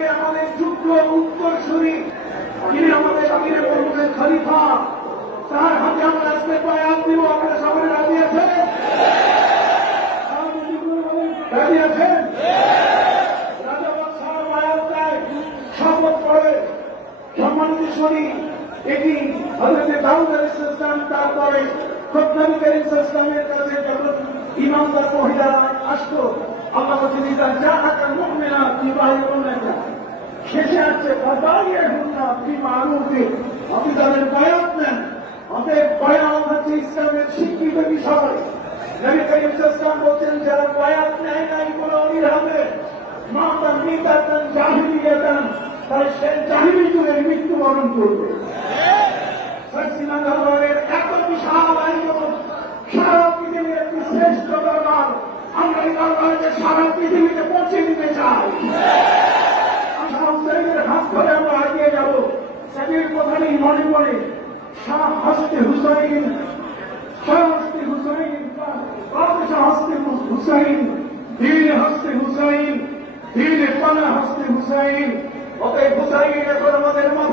আমাদের যুদ্ধ উত্তরসূরি, যিনি আমাদের আমিরের প্রমুখের খলিফা, তার হাতে আমরা আজকে বয়ান দিব, আপনারা সবাই রাজি আছেন? রাজি আছেন? শপথ করে আসতো। আল্লাহ বলছেন, ইদা জাআকা মুমিনা ইবাইউনাকা শেষে আছে ফাদাইয়া হুন্না ফি মারুফে আপনি তাদের বায়াত নেন। আমাদের বায়াত হচ্ছে ইসলামের বিষয় বলছেন, যারা বায়াত নেয় নাই অমির হবে। মাতান মিতাতান জাহিলিয়াতান তাই সে যুগের মৃত্যুবরণ করবে। এত বিশাল আয়োজন, সারা পৃথিবীর একটি শ্রেষ্ঠ আমরা এই সারা পৃথিবীতে পৌঁছে দিতে চাই। কথাটি মনে পড়ে শাহ হস্তে হুসাইন, শাহ হস্তে হুসাইন, বাদশাহ হস্তে হুসাইন, দিন হস্তে হুসাইন, দিন পানা হস্তে হুসাইন। অতএব হুসাইন এখন আমাদের মুকুট